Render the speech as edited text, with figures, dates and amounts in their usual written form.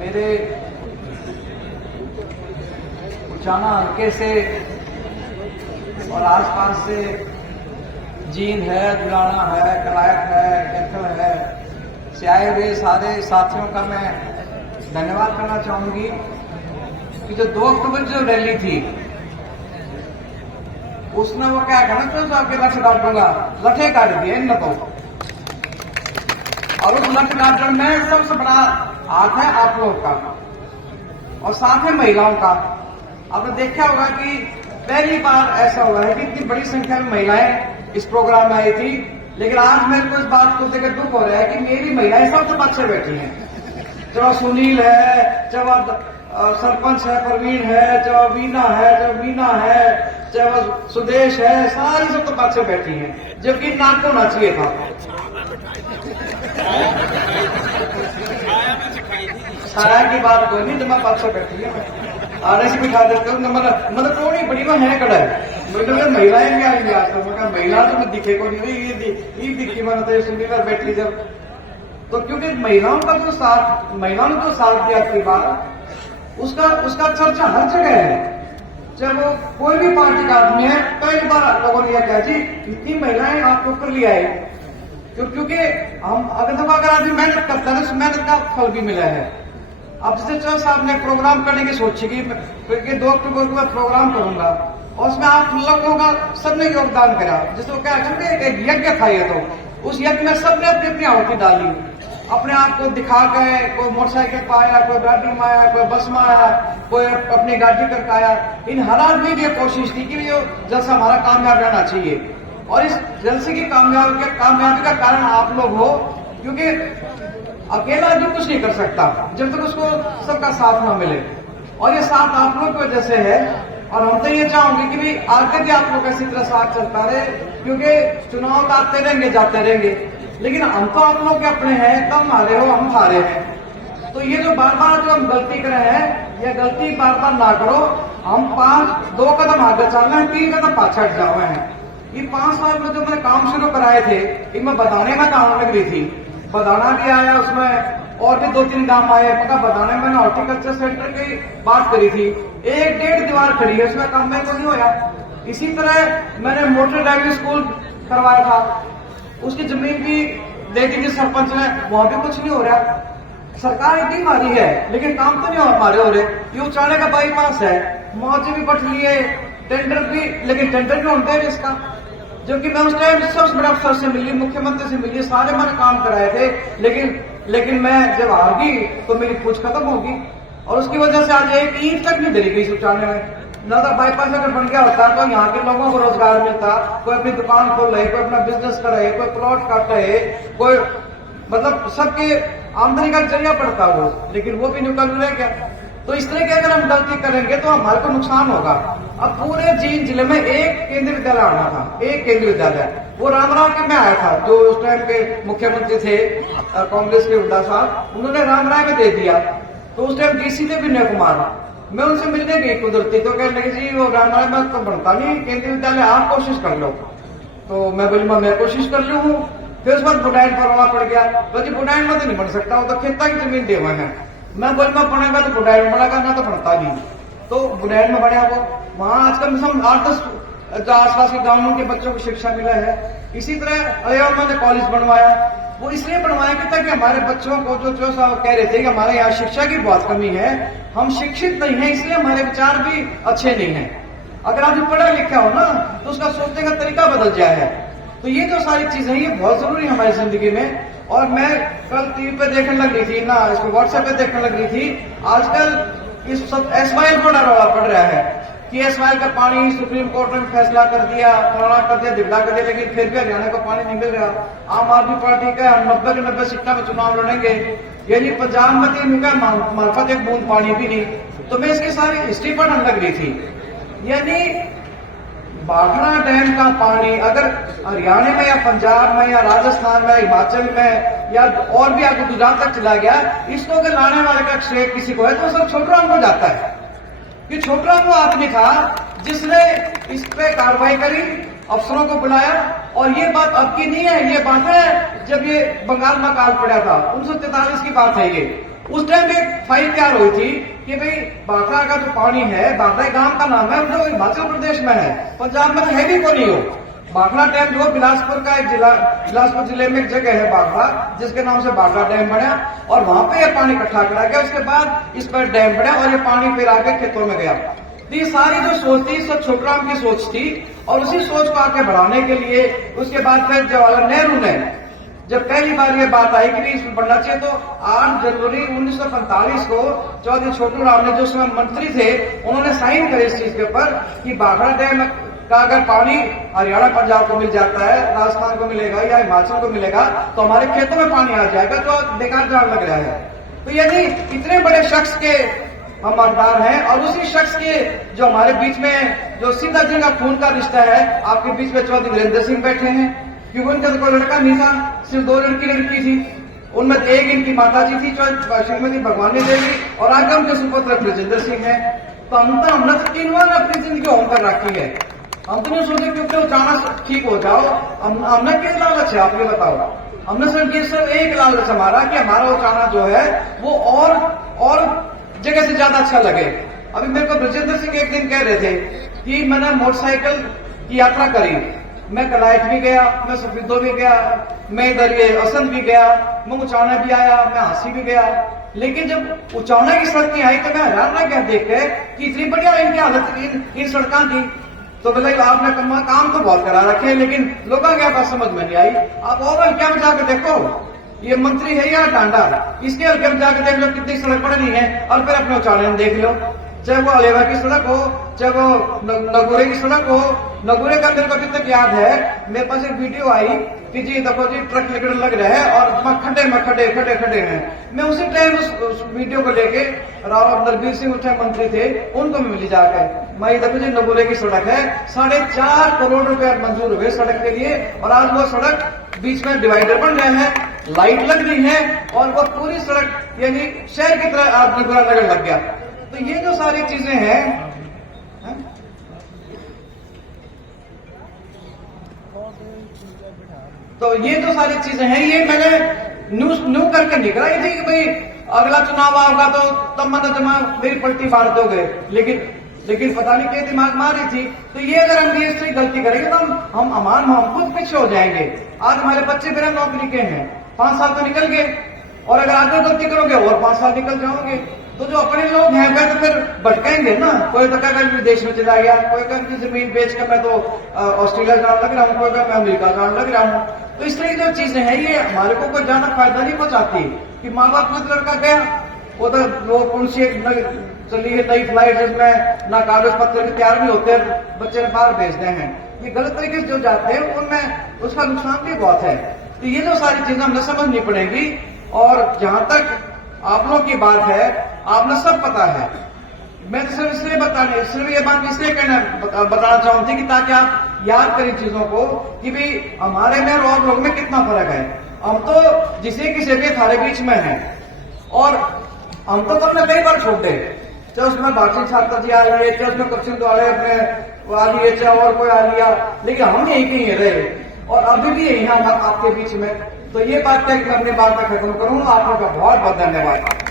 मेरे उचाना हल्के से और आसपास से जींद है, दुलाना है, कलायत है, कैथल है, से आए हुए सारे साथियों का मैं धन्यवाद करना चाहूंगी कि जो 2 अक्टूबर जो रैली थी उसने वो क्या कहना तो आपके लठ काट दूंगा, लठे काट दिए इन लोगों को। और उस लठ काटने में सबसे बड़ा हाथ है आप लोग का और साथ में महिलाओं का। आपने देखा होगा कि पहली बार ऐसा हुआ है कि इतनी बड़ी संख्या में महिलाएं इस प्रोग्राम में आई थी, लेकिन आज मेरे को इस बात को देखकर दुख हो रहा है कि मेरी महिलाएं सबसे पीछे बैठी हैं। चाहे सुनील है, चाहे सरपंच है, प्रवीण है, चाहे वीना है, चाहे मीना है, चाहे सुदेश है, सारी सब तो पीछे बैठी हैं, जबकि नाक होना चाहिए था। छाया की बात कोई नहीं, जब मैं पाछे बैठी है आने से बिठा देते हो। मतलब कौन ही बड़ी वह है कड़ा है, मतलब महिलाएं भी आएंगे आज तक। महिला तो मैं दिखे को नहीं, ये दिखी मैंने तो सुनील बैठी जब तो, क्योंकि महिलाओं का जो साथ, महिलाओं ने जो साथ दिया की बात, उसका चर्चा हर जगह है। चाहे वो कोई भी पार्टी का आदमी है, पहली बार लोगों ने यह कहा जी इतनी महिलाएं आपको कर लिया है, क्योंकि हम अगर आदमी मेहनत करता है तो मेहनत का फल भी मिला है। अब जैसे चौहान साहब ने प्रोग्राम करने की सोची कि 2 अक्टूबर को मैं प्रोग्राम करूंगा और उसमें आप लोगों का सबने योगदान करा। जैसे वो क्या कहते एक यज्ञ था ये, तो उस यज्ञ में सबने अपनी अपनी आहुति डाली, अपने आप को दिखा गए। कोई मोटरसाइकिल पर आया, कोई गाड़ी में आया, कोई बस में आया, कोई अपनी गाड़ी करके आया। इन हर आदमी की कोशिश थी कि ये जलसा हमारा कामयाब रहना चाहिए और इस जलसे की कामयाबी का कारण आप लोग हो, क्योंकि अकेला आदमी कुछ नहीं कर सकता जब तक उसको सबका साथ ना मिले, और ये साथ आप लोग की वजह से है। और हम तो ये चाहूंगे कि भाई आगे भी आप लोग इसी तरह साथ चलता रहे, क्योंकि चुनाव तो आते रहेंगे जाते रहेंगे, लेकिन हम तो आप लोग के अपने हैं, कम हारे हो हम हारे हैं। तो ये जो बार बार जो हम गलती कर रहे हैं, यह गलती बार बार ना करो। हम 2 कदम आगे चल रहे हैं, 3 कदम पाछे हट जा रहे हैं। ये 5 साल में जो मैंने काम शुरू कराए थे, इनमें बदाने में काम लग रही थी, बदाना भी आया, उसमें और भी 2-3 काम आए। पता बदाने में हॉर्टिकल्चर सेंटर की बात करी थी, 1-1.5 दीवार खड़ी है, उसमें काम में तो नहीं होया। इसी तरह मैंने मोटर ड्राइविंग स्कूल करवाया था, उसकी जमीन भी दे दी थी सरपंच ने, वहां भी कुछ नहीं हो रहा। सरकार इतनी मारी है लेकिन काम तो नहीं हमारे हो रहे। ये उचाने का बाईपास है, मुआवजे भी बट लिए, टेंडर भी, लेकिन टेंडर भी होते हैं इसका। जबकि मैं उस टाइम सबसे बड़ा अफसर से मिली, मुख्यमंत्री से मिली, सारे मैंने काम कराए थे, लेकिन मैं जब आ गई तो मेरी पूछ खत्म होगी। और उसकी वजह से आज एक ईंट तक नहीं दे गई उचाने में। न तो बाईपास अगर बन गया होता तो यहाँ के लोगों को रोजगार मिलता, कोई अपनी दुकान खोल रहे, कोई अपना बिजनेस कर रहे, कोई प्लॉट काट रहे, कोई मतलब सबके आमदनी का जरिया पड़ता वो, लेकिन वो भी निकल रहे क्या। तो इस तरह की अगर हम गलती करेंगे तो हमारे को नुकसान होगा। अब पूरे जींद जिले में एक केंद्रीय विद्यालय आना था, एक केंद्रीय विद्यालय, वो रामराव के में आया था, जो उस टाइम के मुख्यमंत्री थे कांग्रेस के हुड्डा साहब, उन्होंने रामराव में दे दिया। तो उस टाइम डीसी थे विनय कुमार, मैं उनसे मिलने गई कुदरती, तो कहने लगे जी वो रामराव में तो बनता नहीं केंद्रीय विद्यालय, आप कोशिश कर लो। तो मैं बोली मैं कोशिश कर लू हूँ। फिर उस वक्त बुडाइन पर रोना पड़ गया, तो जी बुडाइन में तो नहीं बन सकता, वो तो खेता की जमीन देवा है। मैं बोली मैं बनेगा तो बुडाइन में बनेगा, ना तो बनता नहीं। तो बुडाइन में बढ़िया वो, वहां आज कम से कम 8-10 आसपास के गांवों के बच्चों को शिक्षा मिला है। इसी तरह अयोध्या मैंने कॉलेज बनवाया, वो इसलिए बनवाया कि ताकि हमारे बच्चों को जो साहब कह रहे थे कि हमारे यहाँ शिक्षा की बहुत कमी है, हम शिक्षित नहीं है, इसलिए हमारे विचार भी अच्छे नहीं है। अगर आदमी पढ़ा लिखा हो ना तो उसका सोचने का तरीका बदल जाए है। तो ये जो सारी चीजें ये बहुत जरूरी है हमारी जिंदगी में। और मैं कल टीवी पे देखने लग रही थी ना, इसको व्हाट्सएप पे देखने लग रही थी, आजकल इस सब एसवाईएल को रौला पड़ रहा है कि एसवाईएल का पानी सुप्रीम कोर्ट ने फैसला कर दिया, फलाना कर दिया, दिखला कर दिया, लेकिन फिर भी हरियाणा का पानी नहीं मिल रहा। आम आदमी पार्टी का 90 के 90 सीटों में चुनाव लड़ेंगे, यानी पंजाब में 3 का मार्फत एक बूंद पानी भी नहीं। तो मैं इसकी सारी हिस्ट्री पढ़ने लग रही थी, यानी भाखड़ा डैम का पानी अगर हरियाणा में या पंजाब में या राजस्थान में, हिमाचल में या और भी आगे गुजरात तक चला गया, इसको अगर लाने वाले का श्रेय किसी को है तो सब छोटराम को जाता है। कि छोटराम वो आदमी था जिसने इस पे कार्रवाई करी, अफसरों को बुलाया। और ये बात अब की नहीं है, ये बात है जब ये बंगाल में काल पड़ा था, 1943 की बात है ये। उस टाइम एक फाइल तैयार हुई थी कि भाई भाखड़ा का जो पानी है, भाखड़ा गांव का नाम है, जो हिमाचल प्रदेश में है, पंजाब में तो है भी कोई नहीं हो। भाखड़ा डैम जो बिलासपुर का एक जिला, बिलासपुर जिले में एक जगह है भाखड़ा, जिसके नाम से भाखड़ा डैम बना और वहां पे ये पानी इकट्ठा करा गया। उसके बाद इस पर डैम बना और ये पानी फिर आके खेतों में गया। तो ये सारी जो सोच थी सब छोटराम की सोच थी और उसी सोच को आगे बढ़ाने के लिए उसके बाद फिर जवाहरलाल नेहरू ने जब पहली बार ये बात आई कि इसमें बढ़ना चाहिए, तो 8 जनवरी 1945 को चौधरी छोटूराम ने, जो उसमें मंत्री थे, उन्होंने साइन करे इस चीज के ऊपर कि भाखड़ा डैम का अगर पानी हरियाणा पंजाब को मिल जाता है, राजस्थान को मिलेगा या हिमाचल को मिलेगा, तो हमारे खेतों में पानी आ जाएगा, जो बेकार जान लग रहा है। तो यानी इतने बड़े शख्स के हम मतदार हैं और उसी शख्स के जो हमारे बीच में जो सीधा जिनका खून का रिश्ता है, आपके बीच में चौधरी वीरेंद्र सिंह बैठे हैं, क्योंकि उनका तो कोई लड़का नहीं था, सिर्फ 2 लड़की थी। उनमें एक इनकी माता जी थी श्रीमती भगवानी देवी और आगे उनके सुपुत्र ब्रजेंद्र सिंह है। तो हमने 3 बार अपनी जिंदगी होम कर रखी है। हम तो नहीं सोचे क्योंकि अचानक ठीक हो जाओ। हमने किस लालच है, आप ये बताओ। हमने सिर्फ एक लालच हमारा कि हमारा उचाना जो है वो और जगह से ज्यादा अच्छा लगे। अभी मेरे को ब्रजेंद्र सिंह एक दिन कह रहे थे कि मैंने मोटरसाइकिल की यात्रा करी, मैं कलायत भी गया, मैं सफीदो भी गया, मैं इधर ये असंध भी गया, मैं उचाना भी आया, मैं हांसी भी गया, लेकिन जब उचाना की सड़क नहीं आई तो मैं हैरान रह गया देख के कि इतनी बढ़िया इनकी हालत इन सड़कों की। तो बोले आपने काम तो बहुत करा रखे हैं, लेकिन लोगों के पास समझ में नहीं आई। आप और क्या में जाकर देखो, ये मंत्री है या डांडा, इसके हल्के में जाकर देख लो कितनी सड़क पड़नी है और फिर अपने उचाने में देख लो, चाहे वो अलेवा की सड़क हो, चाहे वो नगुरे की सड़क हो। नगुरे का मेरे को अभी तक याद है, मेरे पास एक वीडियो आई कि जी देखो जी ट्रक निकलने लग रहा है और खड्डे हैं। मैं उसी टाइम उस वीडियो को लेके राव दलबीर सिंह उठे मंत्री थे, उनको मैं मिली जाकर, मैं देखो जी नगुरे की सड़क है, 4.5 करोड़ रुपया मंजूर हुए सड़क के लिए और आज वो सड़क बीच में डिवाइडर बन रहे हैं, लाइट लग रही है और वो पूरी सड़क यानी शहर की तरह आज नगुरा लगने लग गया। तो ये जो सारी चीजें हैं, तो ये जो सारी चीजें हैं, ये मैंने न्यू करके निकला थी कि भाई अगला चुनाव आएगा तो तब मैंने जमा मेरी पलटी फाड़ दोगे, लेकिन पता नहीं क्या दिमाग मारी थी। तो ये अगर हम ये गलती करेंगे तो हम खुद पीछे हो जाएंगे। आज हमारे बच्चे बिना नौकरी के हैं, 5 साल तो निकल गए और अगर आगे गलती करोगे और 5 साल निकल जाओगे, तो जो अपने लोग हैं वे तो फिर भटकेंगे ना। कोई तो कहेगा विदेश में चला गया, कोई कहेगा जमीन बेच कर मैं तो ऑस्ट्रेलिया जाने लग रहा हूँ, कोई कहेगा मैं अमेरिका जाने लग रहा हूँ। तो इस तरह की जो चीजें हैं ये हमारे को कोई ज्यादा फायदा नहीं पहुंचाती कि माँ बाप में लड़का गया उधर वो कौन सी चली है नई फ्लाइट, जिसमें ना कागज पत्र के तैयार नहीं होते, बच्चे ने बाहर भेजते हैं। ये गलत तरीके से जो जाते हैं उनमें उसका नुकसान भी बहुत है। तो ये जो सारी चीजें हमने समझनी पड़ेगी। और जहां तक आप लोगों की बात है, आपने सब पता है, मैं तो सिर्फ इसलिए ये बात इसलिए बताना चाहूंगी कि ताकि आप याद करें चीजों को कि भाई हमारे में और लोग में कितना फर्क है। हम तो जिसे किसी के थारे बीच में हैं और हम तो अपने कई बार छोड़ दे, चाहे उसमें बाकी छात्र जी आ रहे, चाहे उसमें कप्सिंग वाले अपने आ लिए, चाहे और कोई आ लिया, लेकिन हम यही कहीं रहे और अभी भी यही हम आपके बीच में। तो ये बात क्या मैं अपनी बात का खत्म करूंगा। आप लोगों का बहुत बहुत धन्यवाद।